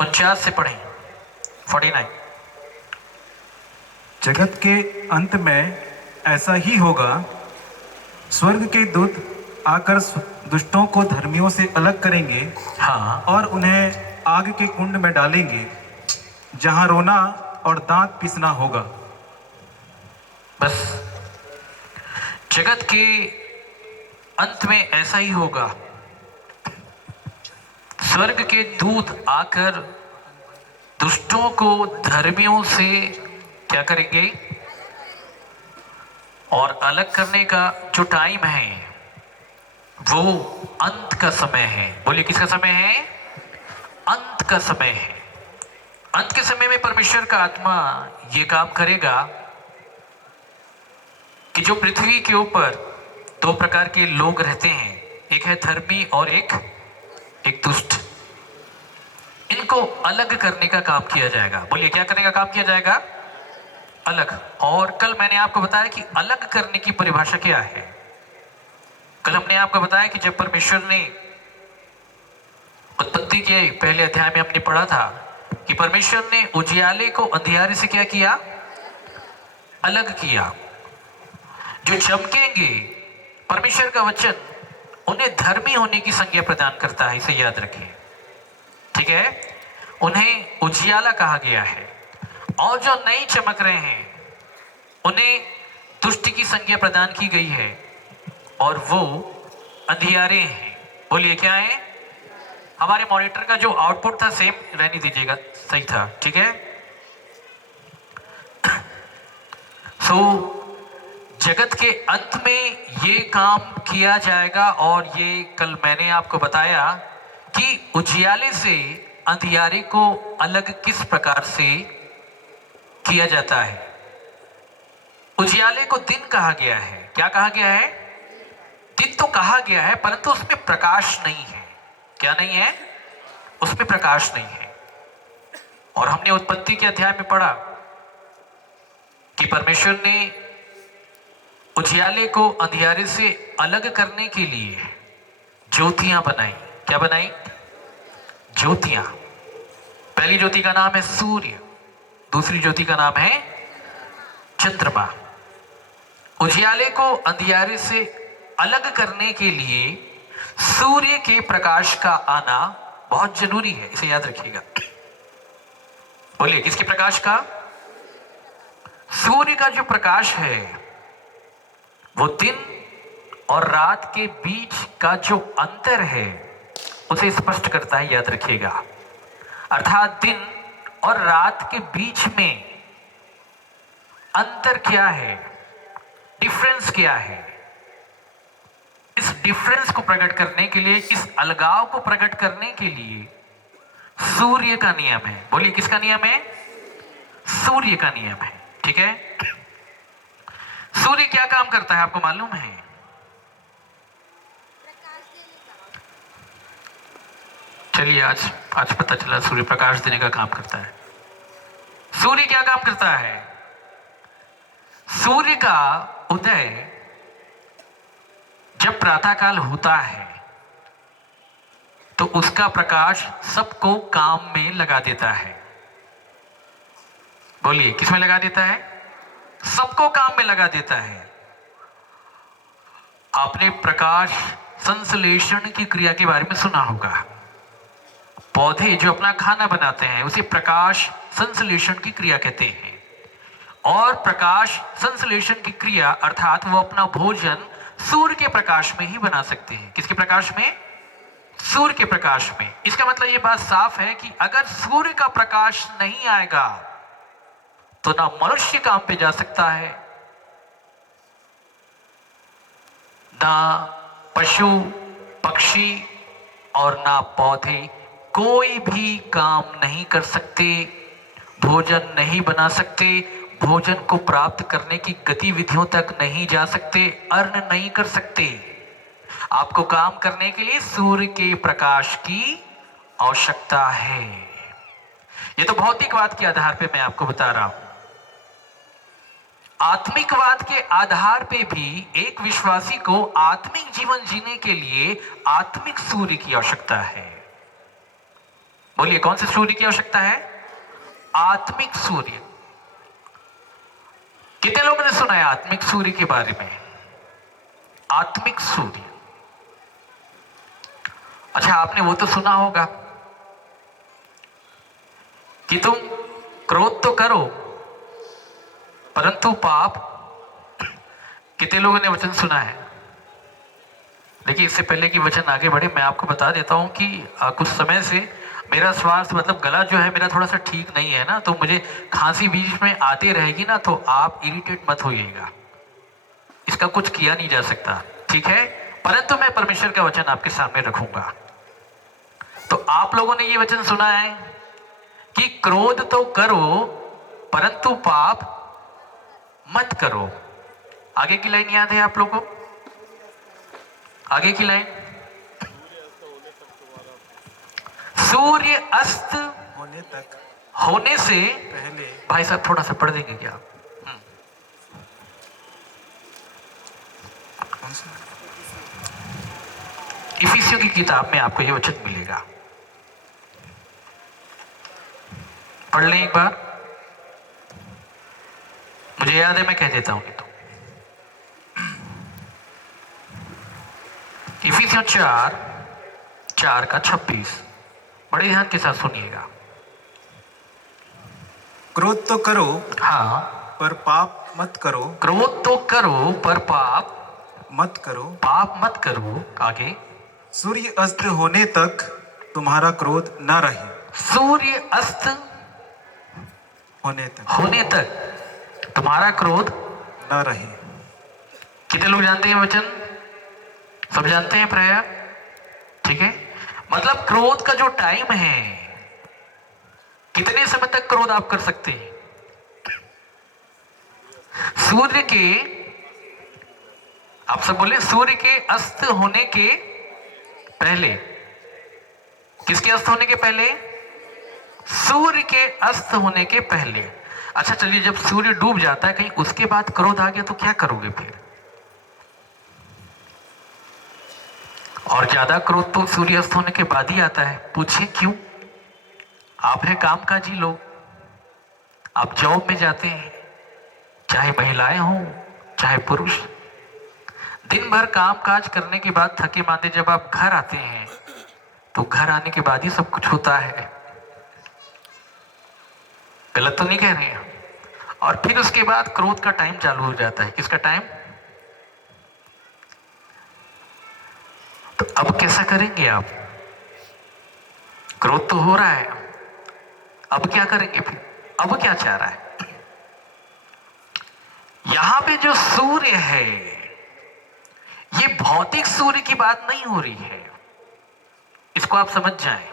49 से पढ़ें। 49। जगत के अंत में ऐसा ही होगा, स्वर्ग के दूत आकर दुष्टों को धर्मियों से अलग करेंगे हाँ, और उन्हें आग के कुंड में डालेंगे, जहां रोना और दांत पीसना होगा। बस। जगत के अंत में ऐसा ही होगा, स्वर्ग के दूत आकर दुष्टों को धर्मियों से क्या करेंगे, और अलग करने का जो टाइम है वो अंत का समय है। बोलिए किसका समय है? अंत का समय है। अंत के समय में परमेश्वर का आत्मा ये काम करेगा कि जो पृथ्वी के ऊपर दो प्रकार के लोग रहते हैं, एक है धर्मी और एक दुष्ट। इनको अलग करने का काम किया जाएगा। बोलिए क्या करने का काम किया जाएगा? अलग। और कल मैंने आपको बताया कि अलग करने की परिभाषा क्या है। कल हमने आपको बताया कि जब परमेश्वर ने उत्पत्ति के पहले अध्याय में हमने पढ़ा था कि परमेश्वर ने उजियाले को अंधियारे से क्या किया? अलग किया। जो चमकेंगे, परमेश्वर का वचन उन्हें धर्मी होने की संज्ञा प्रदान करता है, इसे याद रखें। ठीक है? उन्हें उजियाला कहा गया है। और जो नहीं चमक रहे हैं उन्हें दुष्ट की संज्ञा प्रदान की गई है, और वो अंधियारे हैं। बोलिए क्या है? हमारे मॉनिटर का जो आउटपुट था सेम रहने दीजिएगा, सही था। ठीक है? सो जगत के अंत में ये काम किया जाएगा, और ये कल मैंने आपको बताया कि उजियाले से अंधियारे को अलग किस प्रकार से किया जाता है। उजियाले को दिन कहा गया है। क्या कहा गया है? दिन तो कहा गया है, परंतु उसमें प्रकाश नहीं है। क्या नहीं है? उसमें प्रकाश नहीं है। और हमने उत्पत्ति के अध्याय में पढ़ा कि परमेश्वर ने उजियाले को अंधियारे से अलग करने के लिए ज्योतियां बनाई। क्या बनाई? ज्योतियां। पहली ज्योति का नाम है सूर्य, दूसरी ज्योति का नाम है चंद्रमा। उजियाले को अंधियारे से अलग करने के लिए सूर्य के प्रकाश का आना बहुत जरूरी है, इसे याद रखिएगा। बोलिए किसके प्रकाश का? सूर्य का जो प्रकाश है वो दिन और रात के बीच का जो अंतर है उसे स्पष्ट करता है, याद रखिएगा। अर्थात दिन और रात के बीच में अंतर क्या है, डिफरेंस क्या है, इस डिफरेंस को प्रकट करने के लिए, इस अलगाव को प्रकट करने के लिए सूर्य का नियम है। बोलिए किसका नियम है? सूर्य का नियम है। ठीक है? सूर्य क्या काम करता है आपको मालूम है? चलिए आज पता चला सूर्य प्रकाश देने का काम करता है। सूर्य क्या काम करता है? सूर्य का उदय जब प्रातःकाल होता है तो उसका प्रकाश सबको काम में लगा देता है। बोलिए किसमें लगा देता है? सबको काम में लगा देता है। आपने प्रकाश संश्लेषण की क्रिया के बारे में सुना होगा। पौधे जो अपना खाना बनाते हैं उसे प्रकाश संश्लेषण की क्रिया कहते हैं। और प्रकाश संश्लेषण की क्रिया अर्थात वो अपना भोजन सूर्य के प्रकाश में ही बना सकते हैं। किसके प्रकाश में? सूर्य के प्रकाश में। इसका मतलब ये बात साफ है कि अगर सूर्य का प्रकाश नहीं आएगा तो ना मनुष्य काम पे जा सकता है, ना पशु पक्षी और ना पौधे कोई भी काम नहीं कर सकते, भोजन नहीं बना सकते, भोजन को प्राप्त करने की गतिविधियों तक नहीं जा सकते, अर्न नहीं कर सकते। आपको काम करने के लिए सूर्य के प्रकाश की आवश्यकता है। यह तो भौतिकवाद के आधार पे मैं आपको बता रहा हूं। आत्मिकवाद के आधार पे भी एक विश्वासी को आत्मिक जीवन जीने के लिए आत्मिक सूर्य की आवश्यकता है। बोलिए कौन से सूर्य की आवश्यकता है? आत्मिक सूर्य। कितने लोगों ने सुना है आत्मिक सूर्य के बारे में? आत्मिक सूर्य। अच्छा, आपने वो तो सुना होगा कि तुम क्रोध तो करो परंतु पाप। कितने लोगों ने वचन सुना है? देखिए, इससे पहले कि वचन आगे बढ़े मैं आपको बता देता हूं कि कुछ समय से मेरा स्वास्थ्य मतलब गला जो है मेरा थोड़ा सा ठीक नहीं है ना, तो मुझे खांसी बीच में आती रहेगी ना, तो आप इरिटेट मत होइएगा, इसका कुछ किया नहीं जा सकता, ठीक है? परंतु मैं परमेश्वर का वचन आपके सामने रखूंगा। तो आप लोगों ने ये वचन सुना है कि क्रोध तो करो परंतु पाप मत करो। आगे की लाइन याद है आप लोगों को? आगे की लाइन, सूर्य अस्त होने से पहले। भाई साहब थोड़ा सा पढ़ देंगे क्या? इफिसियों की किताब में आपको यह वचन मिलेगा, पढ़ लें एक बार। मुझे याद है, मैं कह देता हूं तो इफिसियों 4:26 बड़े ध्यान के साथ सुनिएगा। क्रोध तो करो हाँ, पर पाप मत करो। क्रोध तो करो पर पाप मत करो। मत करो। आगे, सूर्य अस्त होने तक तुम्हारा क्रोध न रहे। सूर्य अस्त होने तक तुम्हारा क्रोध न रहे। कितने लोग जानते हैं वचन? सब जानते हैं प्राय, ठीक है? मतलब क्रोध का जो टाइम है, कितने समय तक क्रोध आप कर सकते हैं? सूर्य के, आप सब बोले, सूर्य के अस्त होने के पहले। किसके अस्त होने के पहले? सूर्य के अस्त होने के पहले। अच्छा चलिए, जब सूर्य डूब जाता है कहीं उसके बाद क्रोध आ गया तो क्या करोगे फिर? और ज्यादा क्रोध तो सूर्यास्त होने के बाद ही आता है। पूछिए क्यों? आप हैं कामकाजी लोग, आप जॉब में जाते हैं, चाहे महिलाएं हों चाहे पुरुष, दिन भर काम काज करने के बाद थके मांदे जब आप घर आते हैं तो घर आने के बाद ही सब कुछ होता है। गलत तो नहीं कह रहे हैं? और फिर उसके बाद क्रोध का टाइम चालू हो जाता है। किसका टाइम? तो अब कैसा करेंगे आप? क्रोध तो हो रहा है, अब क्या करेंगे फिर? अब क्या चाह रहा है? यहां पे जो सूर्य है, ये भौतिक सूर्य की बात नहीं हो रही है, इसको आप समझ जाएं।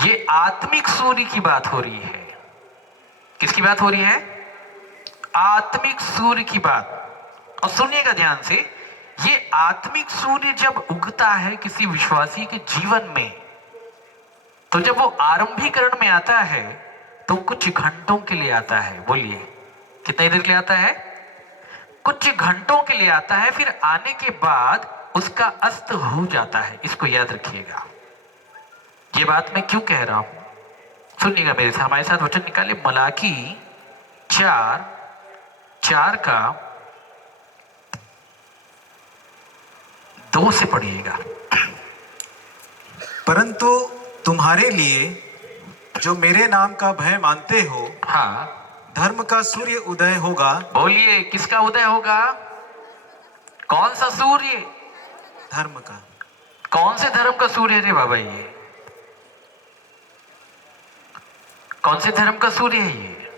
ये आत्मिक सूर्य की बात हो रही है। किसकी बात हो रही है? आत्मिक सूर्य की बात। और सुनिएगा ध्यान से, ये आत्मिक सूर्य जब उगता है किसी विश्वासी के जीवन में, तो जब वो आरंभीकरण में आता है तो कुछ घंटों के लिए आता है। बोलिए कितनी देर के लिए आता है? कुछ घंटों के लिए आता है, फिर आने के बाद उसका अस्त हो जाता है। इसको याद रखिएगा। ये बात मैं क्यों कह रहा हूं, सुनिएगा मेरे से, हमारे साथ वचन निकाले। मलाकी 4:4 का 2 से पढ़िएगा। परंतु तुम्हारे लिए जो मेरे नाम का भय मानते हो, हाँ, धर्म का सूर्य उदय होगा। बोलिए किसका उदय होगा? कौन सा सूर्य? धर्म का। कौन से धर्म का सूर्य रे बाबा? ये कौन से धर्म का सूर्य है? ये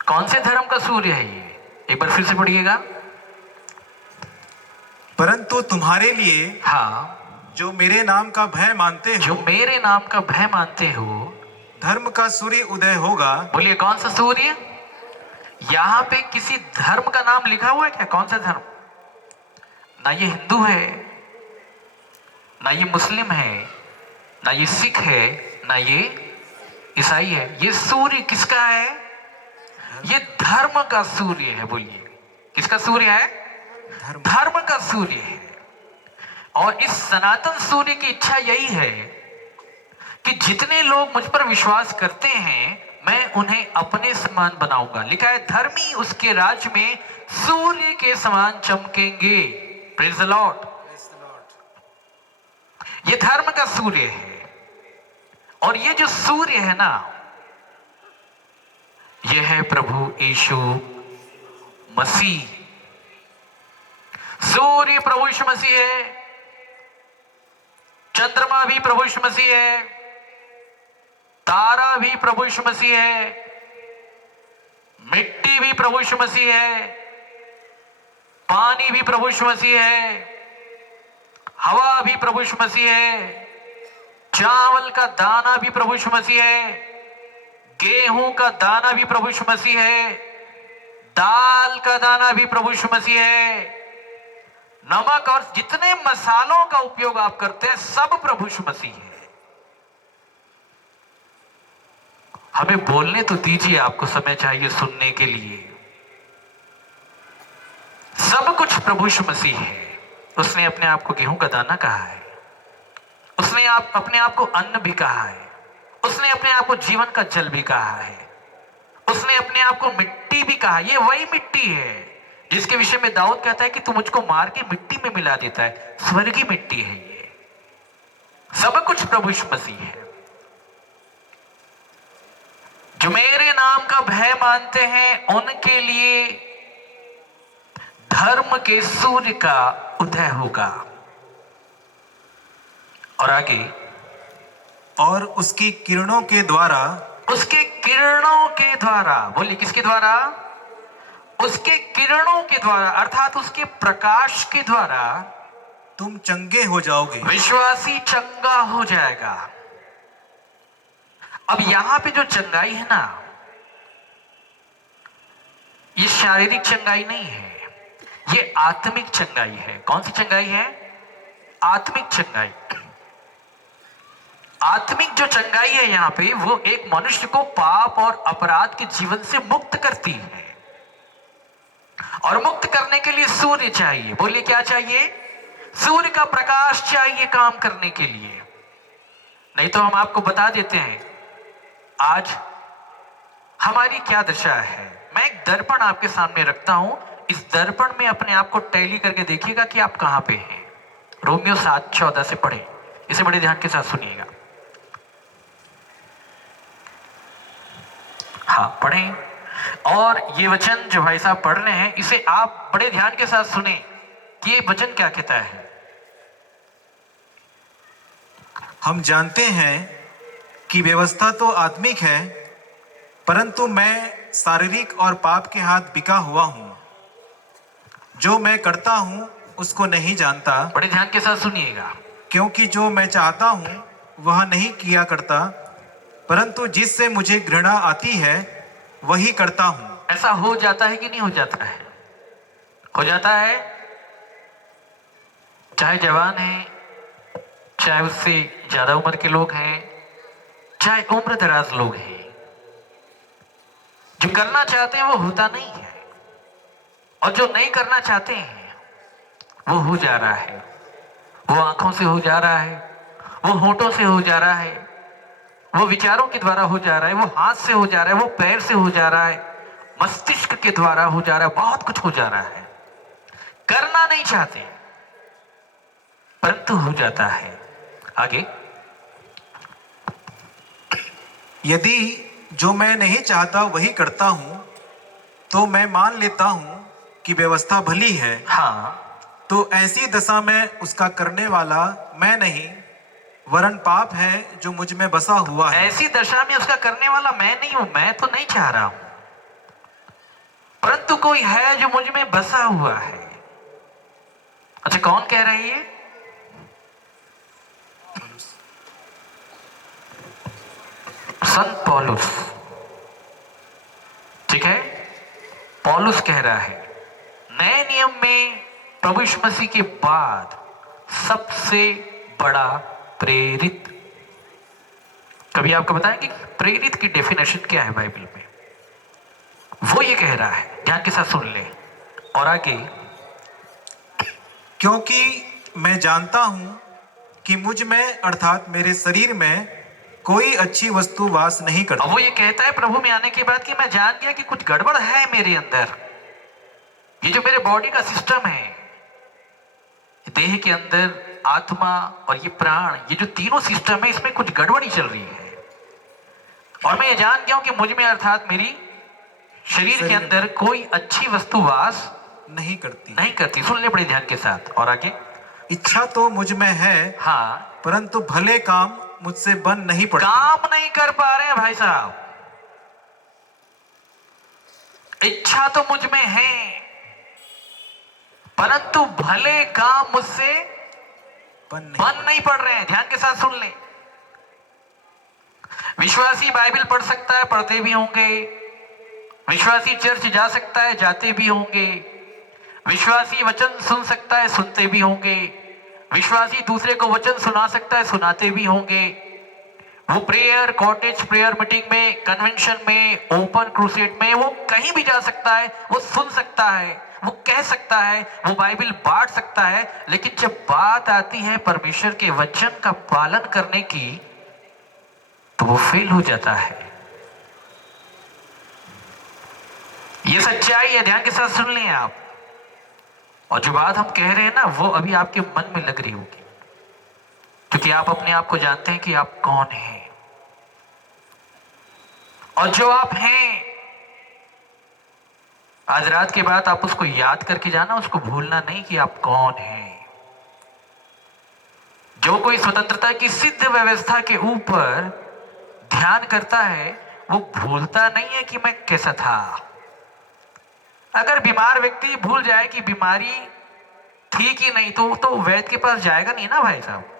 कौन से धर्म का सूर्य है? ये एक बार फिर से पढ़िएगा। परंतु तुम्हारे लिए हाँ, जो मेरे नाम का भय मानते जो हो, मेरे नाम का भय मानते हो, धर्म का सूर्य उदय होगा। बोलिए कौन सा सूर्य? यहां पे किसी धर्म का नाम लिखा हुआ है क्या? कौन सा धर्म? ना ये हिंदू है, ना ये मुस्लिम है, ना ये सिख है, ना ये ईसाई है। ये सूर्य किसका है? ये धर्म का सूर्य है। बोलिए किसका सूर्य है? धर्म का सूर्य है। और इस सनातन सूर्य की इच्छा यही है कि जितने लोग मुझ पर विश्वास करते हैं मैं उन्हें अपने समान बनाऊंगा। लिखा है धर्मी उसके राज्य में सूर्य के समान चमकेंगे। Praise the Lord. ये धर्म का सूर्य है और ये जो सूर्य है ना, ये है प्रभु यीशु मसीह। सूर्य प्रभु यीशु मसीह है, चंद्रमा भी प्रभु यीशु मसीह है, तारा भी प्रभु यीशु मसीह है, मिट्टी भी प्रभु यीशु मसीह है, पानी भी प्रभु यीशु मसीह है, हवा भी प्रभु यीशु मसीह है, चावल का दाना भी प्रभु यीशु मसीह है, गेहूं का दाना भी प्रभु यीशु मसीह है, दाल का दाना भी प्रभु यीशु मसीह है, नमक और जितने मसालों का उपयोग आप करते हैं सब प्रभु यीशु मसीह है। हमें बोलने तो दीजिए, आपको समय चाहिए सुनने के लिए। सब कुछ प्रभु यीशु मसीह है। उसने अपने आप को गेहूं का दाना कहा है, उसने अपने आप को अन्न भी कहा है, उसने अपने आप को जीवन का जल भी कहा है, उसने अपने आप को मिट्टी भी कहा। ये वही मिट्टी है जिसके विषय में दाऊद कहता है कि तू मुझको मार के मिट्टी में मिला देता है। स्वर्गीय मिट्टी है ये। सब कुछ प्रभु यीशु मसीह है। जो मेरे नाम का भय मानते हैं उनके लिए धर्म के सूर्य का उदय होगा। और आगे, और उसकी किरणों के द्वारा, उसके किरणों के द्वारा, बोलिए किसके द्वारा? उसके किरणों के द्वारा अर्थात उसके प्रकाश के द्वारा तुम चंगे हो जाओगे। विश्वासी चंगा हो जाएगा। अब यहां पे जो चंगाई है ना, ये शारीरिक चंगाई नहीं है, ये आत्मिक चंगाई है। कौन सी चंगाई है? आत्मिक चंगाई। आत्मिक जो चंगाई है यहां पे, वो एक मनुष्य को पाप और अपराध के जीवन से मुक्त करती है। और मुक्त करने के लिए सूर्य चाहिए। बोलिए क्या चाहिए? सूर्य का प्रकाश चाहिए काम करने के लिए। नहीं तो हम आपको बता देते हैं आज हमारी क्या दशा है। मैं एक दर्पण आपके सामने रखता हूं, इस दर्पण में अपने आप को टैली करके देखिएगा कि आप कहां पे हैं। रोमियो 7:14 से पढ़े, इसे बड़े ध्यान के साथ सुनिएगा। हाँ पढ़ें। और ये वचन जो भाई साहब पढ़ रहे हैं, इसे आप बड़े ध्यान के साथ सुने कि ये वचन क्या कहता है। हम जानते हैं कि व्यवस्था तो आत्मिक है, परंतु मैं शारीरिक और पाप के हाथ बिका हुआ हूं। जो मैं करता हूं उसको नहीं जानता। बड़े ध्यान के साथ सुनिएगा। क्योंकि जो मैं चाहता हूं वह नहीं किया करता, परंतु जिससे मुझे घृणा आती है वही करता हूं। ऐसा हो जाता है कि नहीं हो जाता है? हो जाता है। चाहे जवान है, चाहे उससे ज्यादा उम्र के लोग हैं, चाहे उम्र दराज लोग हैं, जो करना चाहते हैं वो होता नहीं है, और जो नहीं करना चाहते हैं वो हो जा रहा है। वो आंखों से हो जा रहा है, वो होठों से हो जा रहा है, वो विचारों के द्वारा हो जा रहा है, वो हाथ से हो जा रहा है, वो पैर से हो जा रहा है, मस्तिष्क के द्वारा हो जा रहा है, बहुत कुछ हो जा रहा है। करना नहीं चाहते परंतु हो जाता है। आगे, यदि जो मैं नहीं चाहता वही करता हूं, तो मैं मान लेता हूं कि व्यवस्था भली है। हाँ, तो ऐसी दशा में उसका करने वाला मैं नहीं, वरन पाप है जो मुझ में बसा हुआ है। ऐसी दशा में उसका करने वाला मैं नहीं हूं। मैं तो नहीं चाह रहा हूं, परंतु कोई है जो मुझ में बसा हुआ है। अच्छा, कौन कह रहा है ये? संत पौलुस। ठीक है, पौलुस कह रहा है नए नियम में प्रभु यीशु मसीह के बाद सबसे बड़ा प्रेरित। कभी आपको बताएं कि प्रेरित की डेफिनेशन क्या है बाइबल में? वो ये कह रहा है, ध्यान के साथ सुन ले। और आगे, क्योंकि मैं जानता हूं कि मुझ में अर्थात मेरे शरीर में कोई अच्छी वस्तु वास नहीं अब करती। वो ये कहता है प्रभु में आने के बाद कि मैं जान गया कि कुछ गड़बड़ है मेरे अंदर। ये जो मेरे बॉडी का सिस्टम है, देह के अंदर आत्मा और ये प्राण, ये जो तीनों सिस्टम है, इसमें कुछ गड़बड़ी चल रही है। और मैं ये जान गया हूं कि मुझ में अर्थात मेरी शरीर के अंदर कोई अच्छी वस्तु वास नहीं करती। नहीं करती। सुन ले बड़े ध्यान के साथ। और आगे, इच्छा तो मुझ में है, हाँ, परंतु भले काम मुझसे बन नहीं पड़ते। काम नहीं कर पा रहे हैं भाई साहब। इच्छा तो मुझ में है, परंतु भले काम मुझसे बन नहीं पड़ रहे हैं। ध्यान के साथ सुन ले। विश्वासी बाइबल पढ़ सकता है, पढ़ते भी होंगे। विश्वासी चर्च जा सकता है, जाते भी होंगे। विश्वासी वचन सुन सकता है, सुनते भी होंगे। विश्वासी दूसरे को वचन सुना सकता है, सुनाते भी होंगे। वो प्रेयर, कॉटेज प्रेयर मीटिंग में, कन्वेंशन में, ओपन क्रूसेड में, वो कहीं भी जा सकता है, वो सुन सकता है, वो कह सकता है, वो बाइबल बांट सकता है। लेकिन जब बात आती है परमेश्वर के वचन का पालन करने की, तो वो फेल हो जाता है। ये सच्चाई है, ध्यान के साथ सुन लें आप। और जो बात हम कह रहे हैं ना, वो अभी आपके मन में लग रही होगी, क्योंकि आप अपने आप को जानते हैं कि आप कौन हैं। और जो आप हैं, आज रात के बाद आप उसको याद करके जाना, उसको भूलना नहीं कि आप कौन हैं। जो कोई स्वतंत्रता की सिद्ध व्यवस्था के ऊपर ध्यान करता है, वो भूलता नहीं है कि मैं कैसा था। अगर बीमार व्यक्ति भूल जाए कि बीमारी थी कि नहीं, तो वैद्य के पास जाएगा नहीं ना भाई साहब।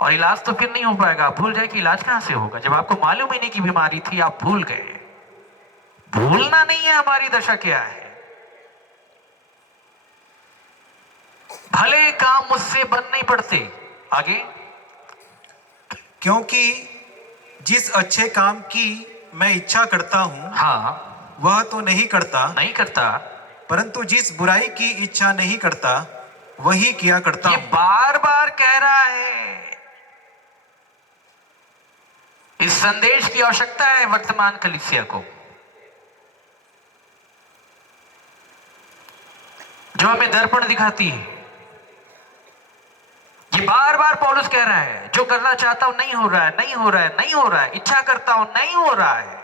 और इलाज तो फिर नहीं हो पाएगा। आप भूल जाए कि इलाज कहां से होगा, जब आपको मालूम ही नहीं कि बीमारी थी, आप भूल गए। भूलना नहीं है हमारी दशा क्या है। भले काम मुझसे बन नहीं पड़ते। आगे, क्योंकि जिस अच्छे काम की मैं इच्छा करता हूं, हाँ, वह तो नहीं करता, नहीं करता। परंतु जिस बुराई की इच्छा नहीं करता, वही किया करता ये हूं। बार बार कह रहा है। इस संदेश की आवश्यकता है वर्तमान कलीसिया को, जो हमें दर्पण दिखाती है। ये बार बार पौलुस कह रहा है, जो करना चाहता हूं नहीं हो रहा है, नहीं हो रहा है, नहीं हो रहा है। इच्छा करता हूं, नहीं हो रहा है।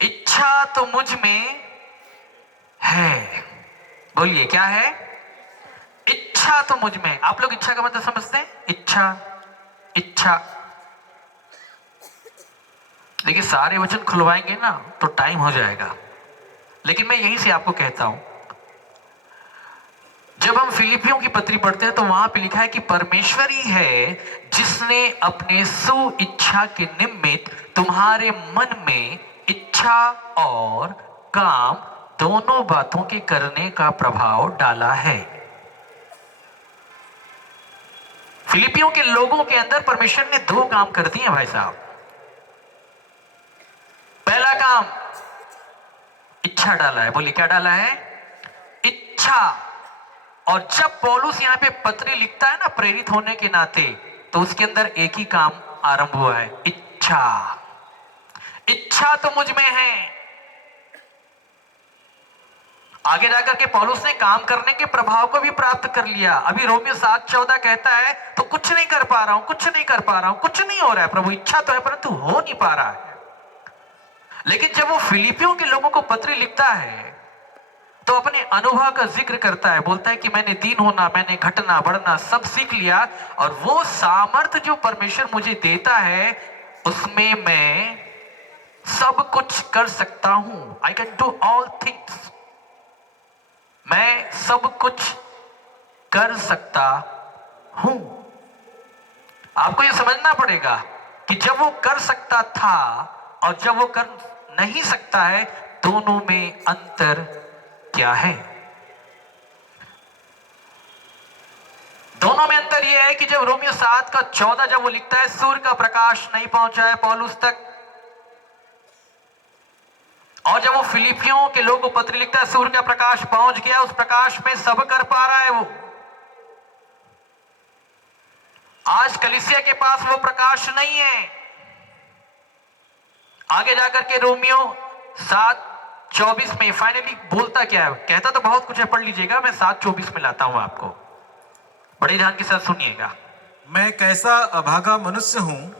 इच्छा तो मुझ में है। बोलिए, क्या है? इच्छा तो मुझ में। आप लोग इच्छा का मतलब समझते हैं? इच्छा, इच्छा। देखिए, सारे वचन खुलवाएंगे ना तो टाइम हो जाएगा, लेकिन मैं यहीं से आपको कहता हूं, जब हम फिलिपियों की पत्री पढ़ते हैं तो वहां पे लिखा है कि परमेश्वर ही है जिसने अपने सु इच्छा के निमित्त तुम्हारे मन में इच्छा और काम दोनों बातों के करने का प्रभाव डाला है। फिलिपियों के लोगों के अंदर परमेश्वर ने दो काम कर दिए भाई साहब। पहला काम, इच्छा डाला है। बोलिए, क्या डाला है? इच्छा। और जब पौलुस यहां पे पत्री लिखता है ना, प्रेरित होने के नाते, तो उसके अंदर एक ही काम आरंभ हुआ है, इच्छा। इच्छा तो मुझ में है। आगे जाकर के पौलुस ने काम करने के प्रभाव को भी प्राप्त कर लिया। अभी रोमियो 7:14 कहता है, तो कुछ नहीं कर पा रहा हूं, कुछ नहीं कर पा रहा हूं, कुछ नहीं हो रहा है प्रभु। इच्छा तो है परंतु हो नहीं पा रहा है। लेकिन जब वो फिलिपियों के लोगों को पत्र लिखता है तो अपने अनुभव का जिक्र करता है। बोलता है कि मैंने दीन होना, मैंने घटना बढ़ना सब सीख लिया, और वो सामर्थ्य जो परमेश्वर मुझे देता है, उसमें मैं सब कुछ कर सकता हूं। I can do all things. मैं सब कुछ कर सकता हूं। आपको यह समझना पड़ेगा कि जब वो कर सकता था और जब वो कर नहीं सकता है, दोनों में अंतर क्या है? दोनों में अंतर यह है कि जब रोमियो 7:14 जब वो लिखता है, सूर्य का प्रकाश नहीं पहुंचा है पौलुस तक, और जब वो फिलिपियों के लोगों को पत्र लिखता है, सूर्य का प्रकाश पहुंच गया, उस प्रकाश में सब कर पा रहा है वो। आज कलीसिया के पास वो प्रकाश नहीं है। आगे जाकर के रोमियो 7:24 में फाइनली बोलता क्या है, कहता तो बहुत कुछ है, पढ़ लीजिएगा, मैं 7:24 में लाता हूं आपको, बड़े ध्यान के साथ सुनिएगा। मैं कैसा अभागा मनुष्य हूँ,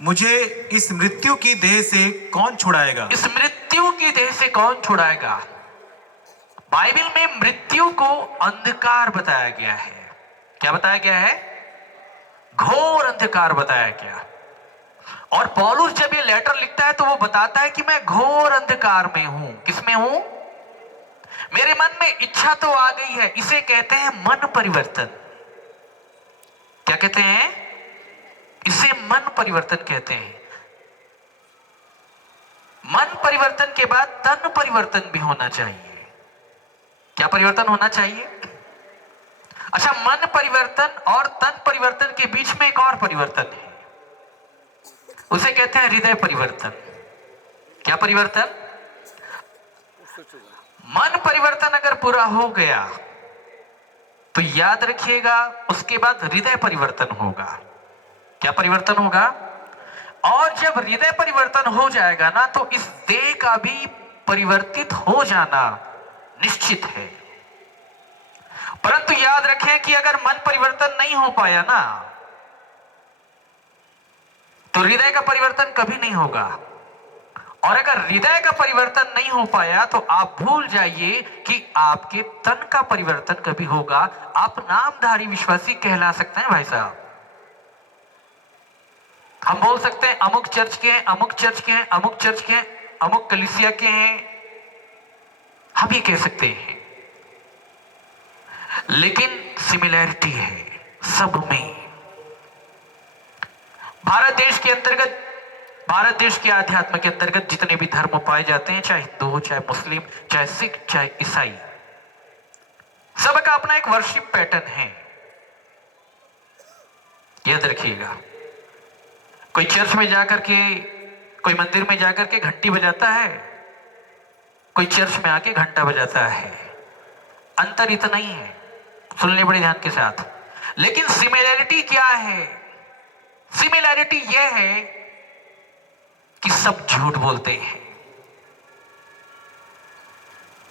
मुझे इस मृत्यु की देह से कौन छुड़ाएगा। इस मृत्यु की देह से कौन छुड़ाएगा। बाइबल में मृत्यु को अंधकार बताया गया है। क्या बताया गया है? घोर अंधकार बताया गया। और पौलुस जब ये लेटर लिखता है तो वो बताता है कि मैं घोर अंधकार में हूं। किसमें हूं? मेरे मन में इच्छा तो आ गई है। इसे कहते हैं मन परिवर्तन। क्या कहते हैं? इसे मन परिवर्तन कहते हैं। मन परिवर्तन के बाद तन परिवर्तन भी होना चाहिए। क्या परिवर्तन होना चाहिए? अच्छा, मन परिवर्तन और तन परिवर्तन के बीच में एक और परिवर्तन है, उसे कहते हैं हृदय परिवर्तन। क्या परिवर्तन? मन परिवर्तन अगर पूरा हो गया तो याद रखिएगा उसके बाद हृदय परिवर्तन होगा। क्या परिवर्तन होगा? और जब हृदय परिवर्तन हो जाएगा ना तो इस देह का भी परिवर्तित हो जाना निश्चित है। परंतु याद रखें कि अगर मन परिवर्तन नहीं हो पाया ना तो हृदय का परिवर्तन कभी नहीं होगा। और अगर हृदय का परिवर्तन नहीं हो पाया तो आप भूल जाइए कि आपके तन का परिवर्तन कभी होगा। आप नामधारी विश्वासी कहला सकते हैं भाई साहब। हम बोल सकते हैं अमुक चर्च के हैं, अमुक चर्च के हैं, अमुक चर्च के हैं, अमुक कलीसिया के हैं, हम ये कह सकते हैं, लेकिन सिमिलैरिटी है सब में। भारत देश के अंतर्गत, भारत देश के आध्यात्म के अंतर्गत जितने भी धर्म पाए जाते हैं, चाहे हिंदू हो, चाहे मुस्लिम, चाहे सिख, चाहे ईसाई, सबका अपना एक वर्शिप पैटर्न है। याद रखिएगा, कोई चर्च में जाकर के, कोई मंदिर में जाकर के घंटी बजाता है, कोई चर्च में आके घंटा बजाता है। अंतर इतना ही है, सुनने बड़े ध्यान के साथ। लेकिन सिमिलैरिटी क्या है? सिमिलैरिटी यह है कि सब झूठ बोलते हैं।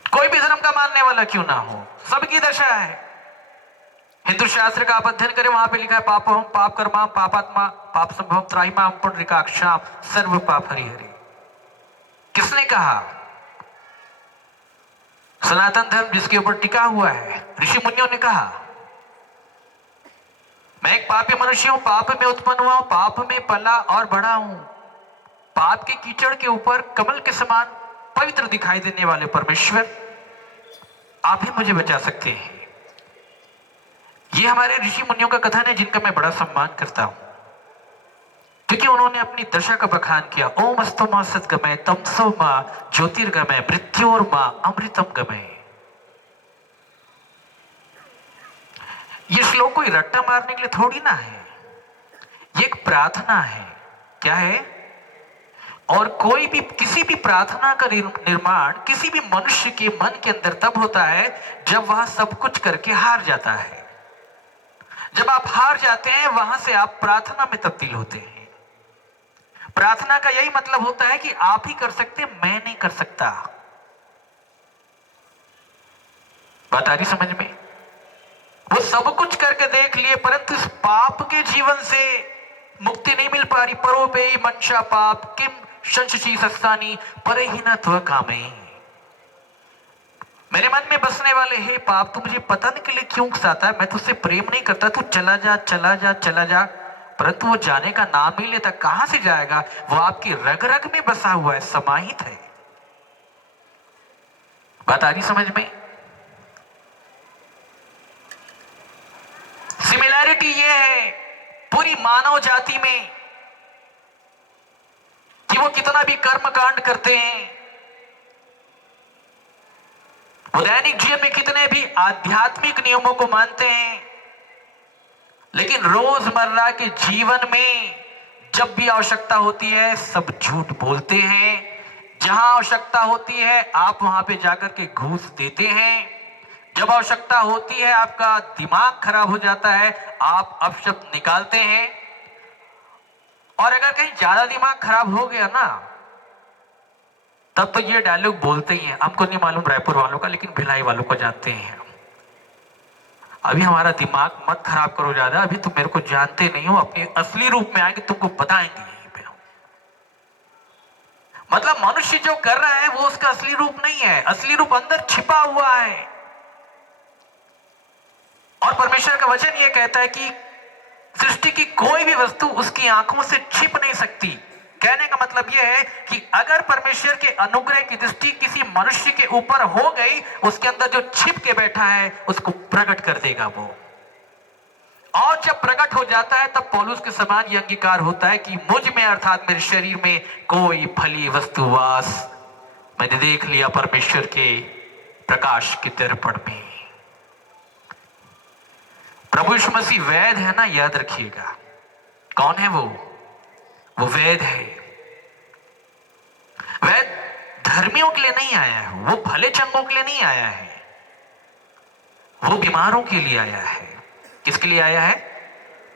कोई भी धर्म का मानने वाला क्यों ना हो, सबकी दशा है। हिंदू शास्त्र का आप अध्ययन करें, वहां पे लिखा है पापम पाप कर्मा पापात्मा पाप संभव त्राहिमाम पुंडरीकाक्षाम सर्व पाप हरि हरि। किसने कहा? सनातन धर्म जिसके ऊपर टिका हुआ है, ऋषि मुनियों ने कहा। मैं एक पापी मनुष्य हूं, पाप में उत्पन्न हुआ हूं, पाप में पला और बढ़ा हूं। पाप के कीचड़ के ऊपर कमल के समान पवित्र दिखाई देने वाले परमेश्वर, आप ही मुझे बचा सकते हैं। ये हमारे ऋषि मुनियों का कथन है जिनका मैं बड़ा सम्मान करता हूं, क्योंकि उन्होंने अपनी दशा का बखान किया। ओम अस्तु मां सद्गमय तमसो मां ज्योतिर्गमय मृत्योर्मा अमृतम गमय। ये श्लोक कोई रट्टा मारने के लिए थोड़ी ना है, ये एक प्रार्थना है। क्या है? और कोई भी किसी भी प्रार्थना का निर्माण किसी भी मनुष्य के मन के अंदर तब होता है जब वह सब कुछ करके हार जाता है। जब आप हार जाते हैं वहां से आप प्रार्थना में तब्दील होते हैं। प्रार्थना का यही मतलब होता है कि आप ही कर सकते, मैं नहीं कर सकता। बात आ रही समझ में? वो सब कुछ करके देख लिए परंतु इस पाप के जीवन से मुक्ति नहीं मिल पा रही। परोपे मंशा पाप किम संशची सस्तानी परहीनत्व कामे। मेरे मन में बसने वाले हे पाप, तू मुझे पता नहीं के लिए क्यों उकसाता है। मैं तुझसे प्रेम नहीं करता, तू चला जा चला जा चला जा, परंतु वो जाने का नाम नहीं लेता। कहां से जाएगा? वो आपकी रग रग में बसा हुआ है, समाहित है। बात आ रही समझ में? सिमिलैरिटी ये है पूरी मानव जाति में कि वो कितना भी कर्म कांड करते हैं, वो दैनिक जीवन में कितने भी आध्यात्मिक नियमों को मानते हैं, लेकिन रोजमर्रा के जीवन में जब भी आवश्यकता होती है सब झूठ बोलते हैं। जहां आवश्यकता होती है आप वहां पे जाकर के घूस देते हैं। जब आवश्यकता होती है, आपका दिमाग खराब हो जाता है, आप अपशब्द निकालते हैं। और अगर कहीं ज्यादा दिमाग खराब हो गया ना, तब तो ये डायलॉग बोलते ही हैं। हमको नहीं मालूम रायपुर वालों का, लेकिन भिलाई वालों को जानते हैं। अभी हमारा दिमाग मत खराब करो ज्यादा, अभी तुम मेरे को जानते नहीं हो, अपने असली रूप में आएंगे, तुमको बताएंगे यहीं पे। मतलब मनुष्य जो कर रहा है वो उसका असली रूप नहीं है, असली रूप अंदर छिपा हुआ है। और परमेश्वर का वचन ये कहता है कि सृष्टि की कोई भी वस्तु उसकी आंखों से छिप नहीं सकती। कहने का मतलब यह है कि अगर परमेश्वर के अनुग्रह की दृष्टि किसी मनुष्य के ऊपर हो गई, उसके अंदर जो छिप के बैठा है उसको प्रकट कर देगा वो। और जब प्रकट हो जाता है तब पौलुस के समान यह अंगीकार होता है कि मुझ में अर्थात मेरे शरीर में कोई भली वस्तु वास मैंने देख लिया परमेश्वर के प्रकाश के दर्पण में। प्रभु यीशु मसीह वैद है ना, याद रखिएगा। कौन है वो वैद है। वैद धर्मियों के लिए नहीं आया है, वो भले चंगों के लिए नहीं आया है, वो बीमारों के लिए आया है। किसके लिए आया है?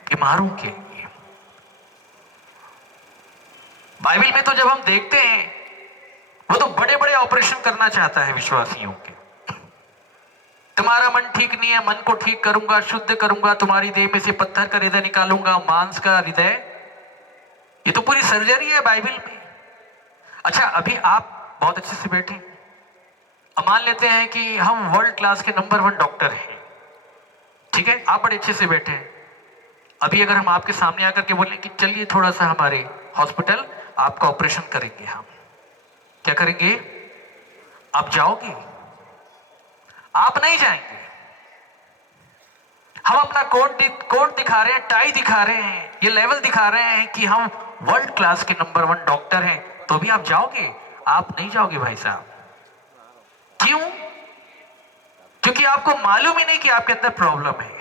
बीमारों के लिए। बाइबल में तो जब हम देखते हैं, वो तो बड़े बड़े ऑपरेशन करना चाहता है विश्वासियों के। तुम्हारा मन ठीक नहीं है, मन को ठीक करूंगा, शुद्ध करूंगा, तुम्हारी देह में से पत्थर का हृदय निकालूंगा, मांस का हृदय। ये तो पूरी सर्जरी है बाइबल में। अच्छा, अभी आप बहुत अच्छे से बैठे, अब मान लेते हैं कि हम वर्ल्ड क्लास के नंबर 1 डॉक्टर हैं, ठीक है, आप बड़े अच्छे से बैठे हैं। अभी अगर हम आपके सामने आकर के बोलें कि चलिए थोड़ा सा हमारे हॉस्पिटल, आपका ऑपरेशन करेंगे, हम क्या करेंगे? आप जाओगे? आप नहीं जाएंगे। हम अपना कोट दिखा रहे हैं, टाई दिखा रहे हैं, ये लेवल दिखा रहे हैं कि हम वर्ल्ड क्लास के नंबर 1 डॉक्टर हैं, तो भी आप जाओगे? आप नहीं जाओगे भाई साहब। क्यों? क्योंकि आपको मालूम ही नहीं कि आपके अंदर प्रॉब्लम है।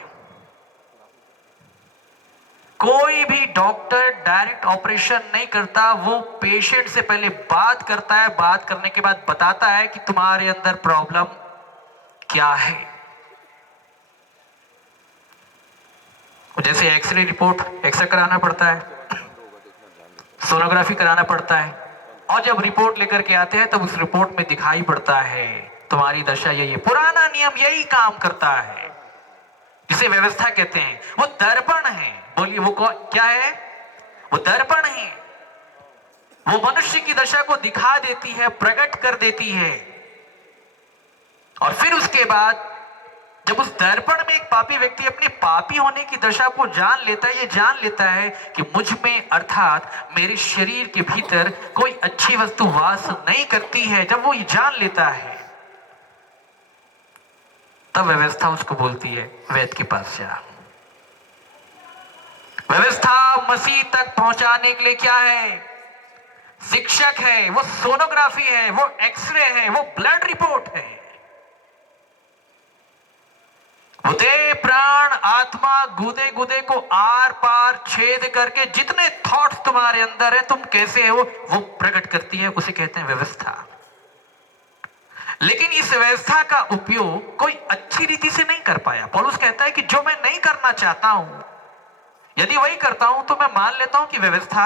कोई भी डॉक्टर डायरेक्ट ऑपरेशन नहीं करता, वो पेशेंट से पहले बात करता है, बात करने के बाद बताता है कि तुम्हारे अंदर प्रॉब्लम क्या है। जैसे एक्सरे रिपोर्ट, एक्सरे कराना पड़ता है, सोनोग्राफी कराना पड़ता है, और जब रिपोर्ट लेकर के आते हैं तब उस रिपोर्ट में दिखाई पड़ता है तुम्हारी दशा यही है। पुराना नियम यही काम करता है, जिसे व्यवस्था कहते हैं। वो दर्पण है। बोलिए वो क्या है? वो दर्पण है। वो मनुष्य की दशा को दिखा देती है, प्रकट कर देती है। और फिर उसके बाद जब उस दर्पण में एक पापी व्यक्ति अपने पापी होने की दशा को जान लेता है, ये जान लेता है कि मुझ में अर्थात मेरे शरीर के भीतर कोई अच्छी वस्तु वास नहीं करती है, जब वो ये जान लेता है तब व्यवस्था उसको बोलती है वैद्य के पास जा। व्यवस्था मसीह तक पहुंचाने के लिए क्या है? शिक्षक है, वो सोनोग्राफी है, वो एक्सरे है, वो ब्लड रिपोर्ट है। वो देह, प्राण, आत्मा, गुदे गुदे को आर पार छेद करके जितने थॉट्स तुम्हारे अंदर है, तुम कैसे हो, वो प्रकट करती है। उसे कहते हैं व्यवस्था। लेकिन इस व्यवस्था का उपयोग कोई अच्छी रीति से नहीं कर पाया। पौलुस कहता है कि जो मैं नहीं करना चाहता हूं, यदि वही करता हूं तो मैं मान लेता हूं कि व्यवस्था।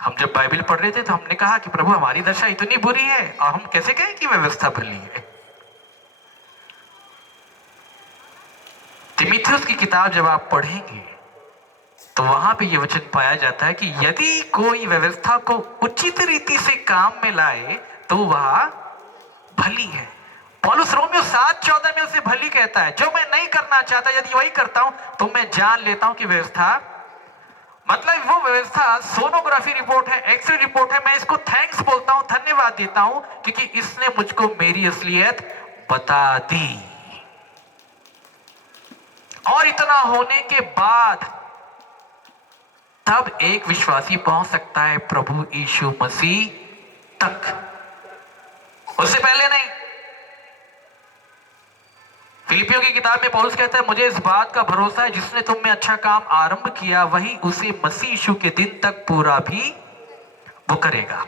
हम जब बाइबल पढ़ रहे थे तो हमने कहा कि प्रभु हमारी दशा इतनी बुरी है, और हम कैसे कहें कि व्यवस्था भली है। तीमुथियुस की किताब जब आप पढ़ेंगे तो वहां पे ये वचन पाया जाता है कि यदि कोई व्यवस्था को उचित रीति से काम में लाए तो वह भली है। पौलुस रोमियो 7:14 में उसे भली कहता है। जो मैं नहीं करना चाहता यदि वही करता हूं तो मैं जान लेता हूं कि व्यवस्था, मतलब वो व्यवस्था सोनोग्राफी रिपोर्ट है, एक्सरे रिपोर्ट है, मैं इसको थैंक्स बोलता हूं, धन्यवाद देता हूं, क्योंकि इसने मुझको मेरी असलियत बता दी। और इतना होने के बाद तब एक विश्वासी पहुंच सकता है प्रभु यीशु मसीह तक, उससे पहले नहीं। फिलिपियों की किताब में पौलुस कहता है मुझे इस बात का भरोसा है जिसने तुम में अच्छा काम आरंभ किया वही उसे मसीह यीशु के दिन तक पूरा भी वो करेगा।